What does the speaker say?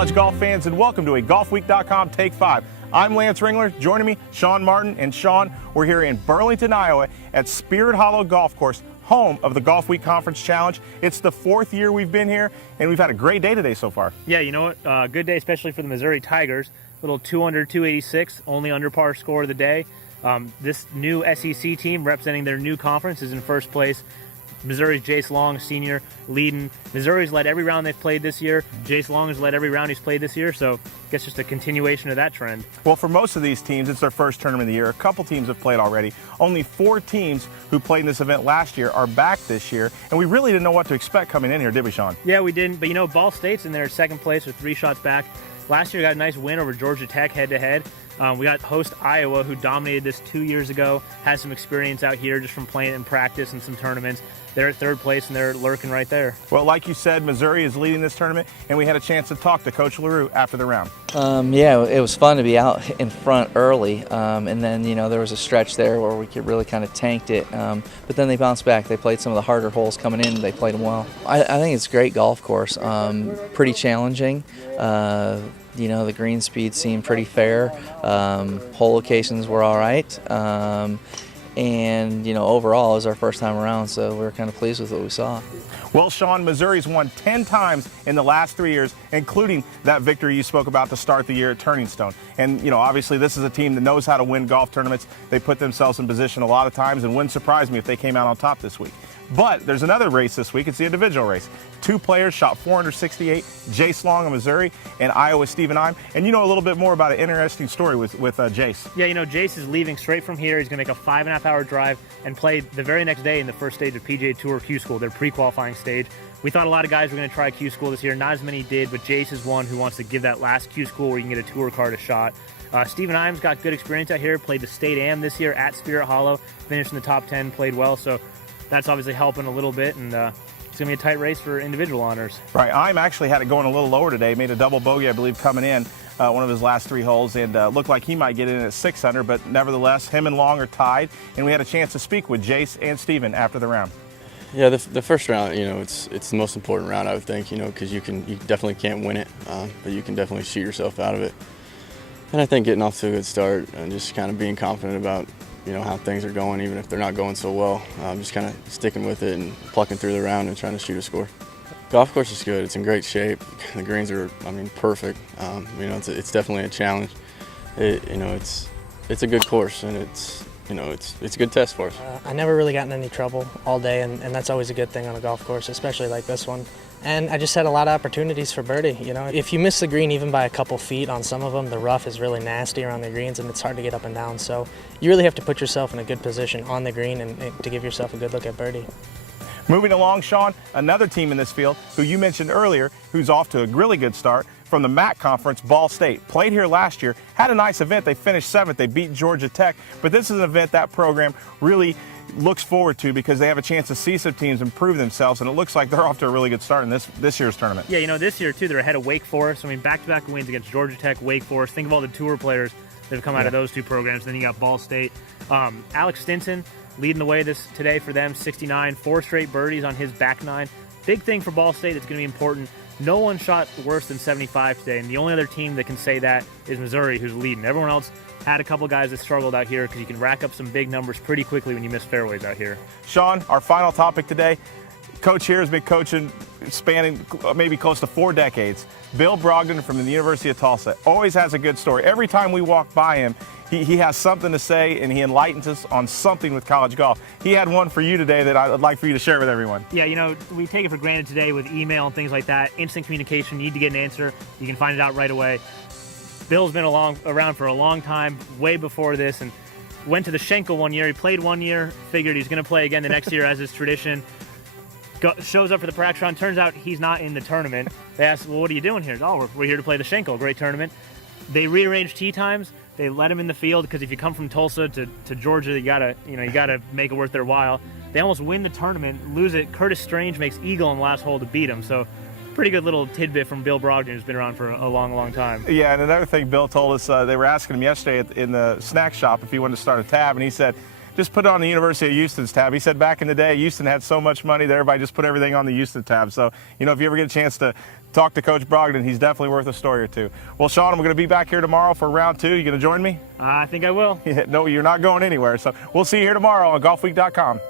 college golf fans, and welcome to a Golfweek.com Take 5. I'm Lance Ringler. Joining me, Sean Martin. And Sean, we're here in Burlington, Iowa at Spirit Hollow Golf Course, home of the Golfweek Conference Challenge. It's the 4th year we've been here, and we've had a great day today so far. Yeah, you know what? Good day, especially for the Missouri Tigers. Little 2 under 286, only under par score of the day. This new SEC team representing their new conference is in first place. Missouri's Jace Long, senior, leading. Missouri's led every round they've played this year. Jace Long has led every round he's played this year, so I guess just a continuation of that trend. Well, for most of these teams, it's their first tournament of the year. A couple teams have played already. Only 4 teams who played in this event last year are back this year, and we really didn't know what to expect coming in here, did we, Sean? Yeah, we didn't, but you know, Ball State's in there second place with 3 shots back. Last year got a nice win over Georgia Tech head-to-head. We got host Iowa, who dominated this 2 years ago, has some experience out here just from playing in practice and some tournaments. They're at third place, and they're lurking right there. Well, like you said, Missouri is leading this tournament, and we had a chance to talk to Coach LaRue after the round. Yeah, it was fun to be out in front early, and then, you know, there was a stretch there where we could really kind of tanked it, but then they bounced back. They played some of the harder holes coming in. They played them well. I think it's a great golf course, pretty challenging. You know, the green speed seemed pretty fair. Hole locations were all right. And, you know, overall, it was our first time around, so we were kind of pleased with what we saw. Well, Sean, Missouri's won 10 times in the last 3 years, including that victory you spoke about to start the year at Turning Stone. And, you know, obviously this is a team that knows how to win golf tournaments. They put themselves in position a lot of times, and wouldn't surprise me if they came out on top this week. But there's another race this week. It's the individual race. 2 players shot 468, Jace Long of Missouri and Iowa Stephen Ime. And you know a little bit more about an interesting story with Jace. Yeah, you know, Jace is leaving straight from here. He's going to make a 5.5-hour drive and play the very next day in the first stage of PGA Tour Q School, their pre-qualifying stage. We thought a lot of guys were going to try Q School this year. Not as many did, but Jace is one who wants to give that last Q School where you can get a tour card a shot. Stephen Imes got good experience out here, played the State Am this year at Spirit Hollow, finished in the top 10, played well, so that's obviously helping a little bit, and it's going to be a tight race for individual honors. Right, Ime actually had it going a little lower today, made a double bogey, I believe, coming in one of his last 3 holes, and looked like he might get in at 6 under, but nevertheless, him and Long are tied, and we had a chance to speak with Jace and Stephen after the round. Yeah, the first round, you know, it's the most important round, I would think, you know, because you definitely can't win it, but you can definitely shoot yourself out of it. And I think getting off to a good start and just kind of being confident about, you know, how things are going, even if they're not going so well. Just kind of sticking with it and plucking through the round and trying to shoot a score. Golf course is good. It's in great shape. The greens are, I mean, perfect. You know, it's definitely a challenge. You know, it's a good course, and it's a good test for us. I never really got in any trouble all day, and that's always a good thing on a golf course, especially like this one. And I just had a lot of opportunities for birdie. You know, if you miss the green even by a couple feet on some of them, the rough is really nasty around the greens, and it's hard to get up and down. So you really have to put yourself in a good position on the green and to give yourself a good look at birdie. Moving along, Sean, another team in this field who you mentioned earlier, who's off to a really good start from the MAC Conference, Ball State. Played here last year, had a nice event. They finished 7th. They beat Georgia Tech. But this is an event that program really looks forward to because they have a chance to see some teams improve themselves, and it looks like they're off to a really good start in this year's tournament. Yeah, you know, this year, too, they're ahead of Wake Forest. I mean, back-to-back wins against Georgia Tech, Wake Forest. Think of all the tour players that have come out of those 2 programs. Then you got Ball State. Alex Stinson leading the way today for them, 69, 4 straight birdies on his back 9. Big thing for Ball State that's going to be important. No one shot worse than 75 today, and the only other team that can say that is Missouri, who's leading. Everyone else had a couple guys that struggled out here because you can rack up some big numbers pretty quickly when you miss fairways out here. Sean, our final topic today. Coach here has been coaching spanning maybe close to 4 decades. Bill Brogdon from the University of Tulsa always has a good story. Every time we walk by him, he has something to say, and he enlightens us on something with college golf. He had one for you today that I'd like for you to share with everyone. Yeah, you know, we take it for granted today with email and things like that. Instant communication, you need to get an answer. You can find it out right away. Bill's been around for a long time, way before this, and went to the Schenkel one year. He played 1 year, figured he's going to play again the next year as his tradition. Shows up for the practice round. Turns out he's not in the tournament. They asked, well, what are you doing here? Oh, we're here to play the Schenkel, great tournament. They rearranged tee times. They let him in the field because if you come from Tulsa to Georgia, you gotta make it worth their while. They almost win the tournament, lose it. Curtis Strange makes eagle on the last hole to beat him. So pretty good little tidbit from Bill Brogdon, who's been around for a long, long time. Yeah, and another thing Bill told us, they were asking him yesterday in the snack shop if he wanted to start a tab, and he said, just put it on the University of Houston's tab. He said back in the day, Houston had so much money that everybody just put everything on the Houston tab. So, you know, if you ever get a chance to talk to Coach Brogdon, he's definitely worth a story or two. Well, Sean, I'm going to be back here tomorrow for round 2. You going to join me? I think I will. No, you're not going anywhere. So we'll see you here tomorrow on golfweek.com.